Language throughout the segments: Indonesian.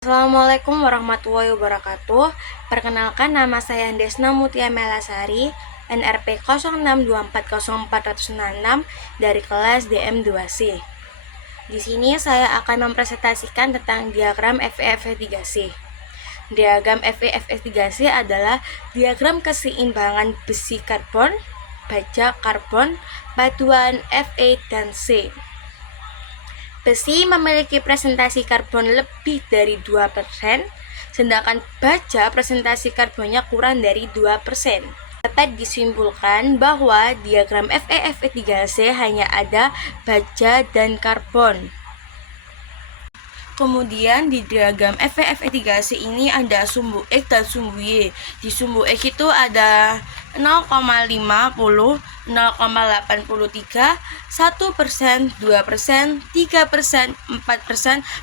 Assalamualaikum warahmatullahi wabarakatuh. Perkenalkan, nama saya Desna Mutia Melasari, NRP 06240466 dari kelas DM2C. Di sini saya akan mempresentasikan tentang diagram FeF3C. Diagram FeF3C adalah diagram keseimbangan besi karbon, baja karbon, paduan Fe dan C. Besi memiliki presentasi karbon lebih dari 2%, sedangkan baja presentasi karbonnya kurang dari 2%. Dapat disimpulkan bahwa diagram FeF3C hanya ada baja dan karbon. Kemudian di diagram FeF3C ini ada sumbu X dan sumbu Y. Di sumbu X itu ada 0,50, 0,83, 1%, 2%, 3%, 4%,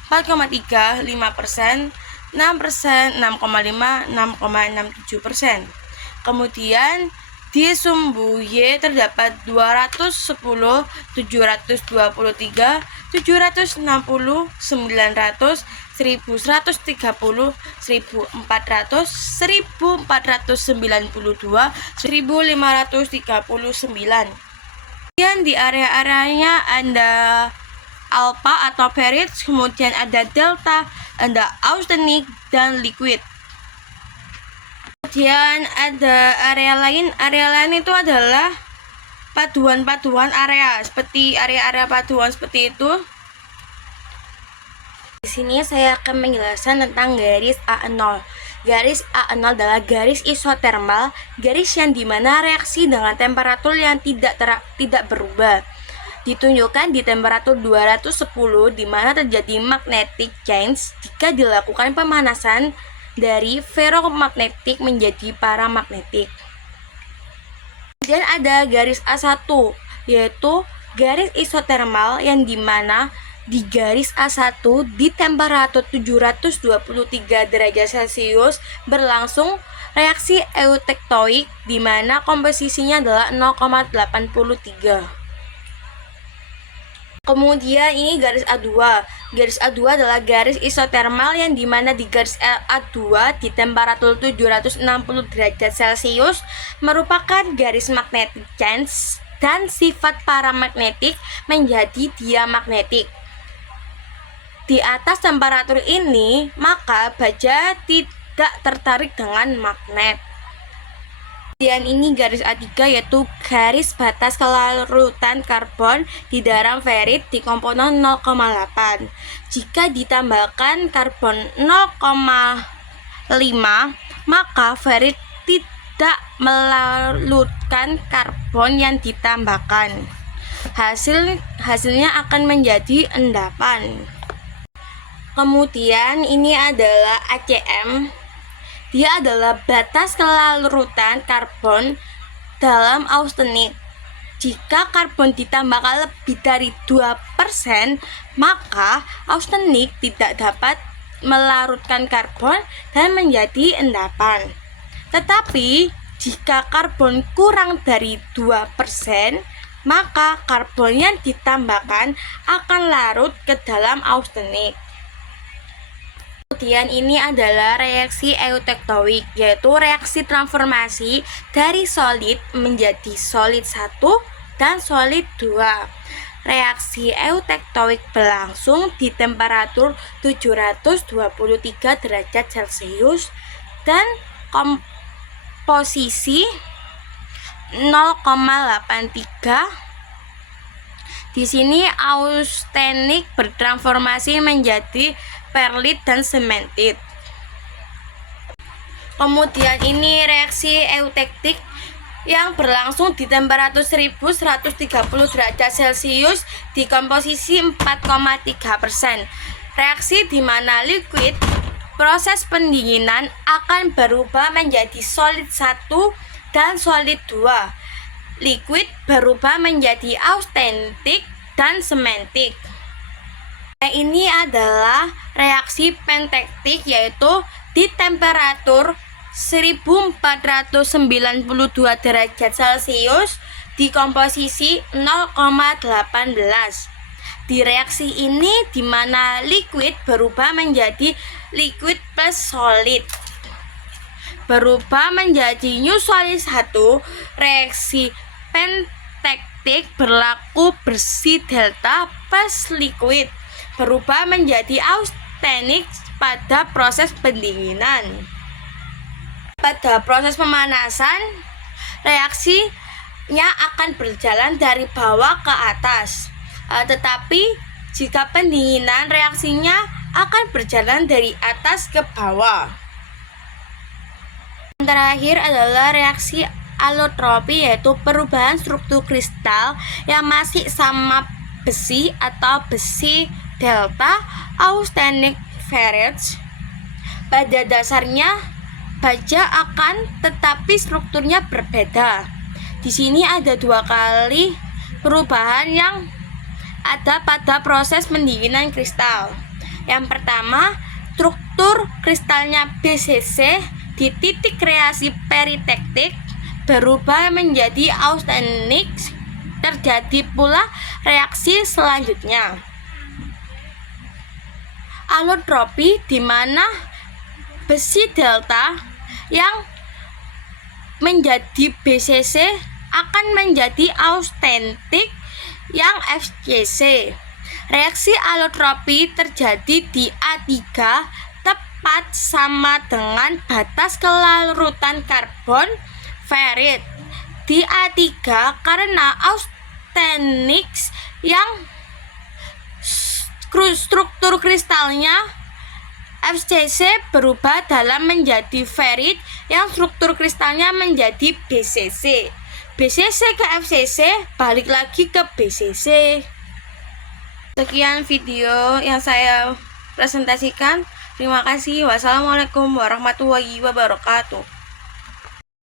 4,3, 5%, 6%, 6,5, 6,67%. Kemudian di sumbu Y terdapat 210, 723, 760, 900, 1130, 1400, 1492, 1539. Kemudian di area-areanya ada alpha atau ferrit, kemudian ada delta, ada austenic dan liquid. Kemudian ada area lain itu adalah paduan-paduan area, seperti area-area paduan seperti itu. Di sini saya akan menjelaskan tentang garis A0. Garis A0 adalah garis isotermal, garis yang dimana reaksi dengan temperatur yang tidak berubah. Ditunjukkan di temperatur 210 di mana terjadi magnetic change jika dilakukan pemanasan dari ferromagnetik menjadi paramagnetik. Kemudian ada garis A1, yaitu garis isotermal yang dimana di garis A1 di temperatur 723 derajat Celcius berlangsung reaksi eutektoik di mana komposisinya adalah 0,83. Kemudian ini garis A2. Garis A2 adalah garis isotermal yang dimana di garis A2 di temperatur 760 derajat Celcius merupakan garis magnetic change dan sifat paramagnetik menjadi diamagnetik. Di atas temperatur ini, maka baja tidak tertarik dengan magnet. Kemudian ini garis A3 yaitu garis batas kelarutan karbon di dalam ferrit di komponen 0,8. Jika ditambahkan karbon 0,5, maka ferrit tidak melarutkan karbon yang ditambahkan. Hasilnya akan menjadi endapan. Kemudian ini adalah ACM. Dia adalah batas kelarutan karbon dalam austenik. Jika karbon ditambahkan lebih dari 2%, maka austenik tidak dapat melarutkan karbon dan menjadi endapan. Tetapi jika karbon kurang dari 2%, maka karbon yang ditambahkan akan larut ke dalam austenik. Kemudian ini adalah reaksi eutektoik, yaitu reaksi transformasi dari solid menjadi solid 1 dan solid 2. Reaksi eutektoik berlangsung di temperatur 723 derajat Celcius dan komposisi 0,83. Di sini austenik bertransformasi menjadi perlit dan sementit. Kemudian ini reaksi eutektik yang berlangsung di temperatur 1130 derajat Celcius di komposisi 4,3%. Reaksi di mana liquid proses pendinginan akan berubah menjadi solid 1 dan solid 2. Liquid berubah menjadi austentik dan sementik. Ini adalah reaksi pentektik, yaitu di temperatur 1492 derajat Celcius di komposisi 0,18. Di reaksi ini di mana liquid berubah menjadi liquid plus solid berubah menjadi new solid 1. Reaksi pentaktik berlaku bersih delta plus liquid berubah menjadi austenic pada proses pendinginan. Pada proses pemanasan, reaksinya akan berjalan dari bawah ke atas. Tetapi jika pendinginan, reaksinya akan berjalan dari atas ke bawah. Yang terakhir adalah reaksi allotropi, yaitu perubahan struktur kristal yang masih sama besi atau besi delta austenic ferrite. Pada dasarnya baja akan, tetapi strukturnya berbeda. Di sini ada 2 kali perubahan yang ada pada proses pendinginan kristal. Yang pertama, struktur kristalnya BCC di titik reaksi peritektik berubah menjadi austenic. Terjadi pula reaksi selanjutnya, allotropi, di mana besi delta yang menjadi BCC akan menjadi austenic yang FCC. Reaksi allotropi terjadi di A3 tepat sama dengan batas kelarutan karbon ferrit di A3 karena austenic yang struktur kristalnya FCC berubah dalam menjadi ferrit yang struktur kristalnya menjadi BCC. BCC ke FCC balik lagi ke BCC. Sekian video yang saya presentasikan. Terima kasih. Wassalamualaikum warahmatullahi wabarakatuh.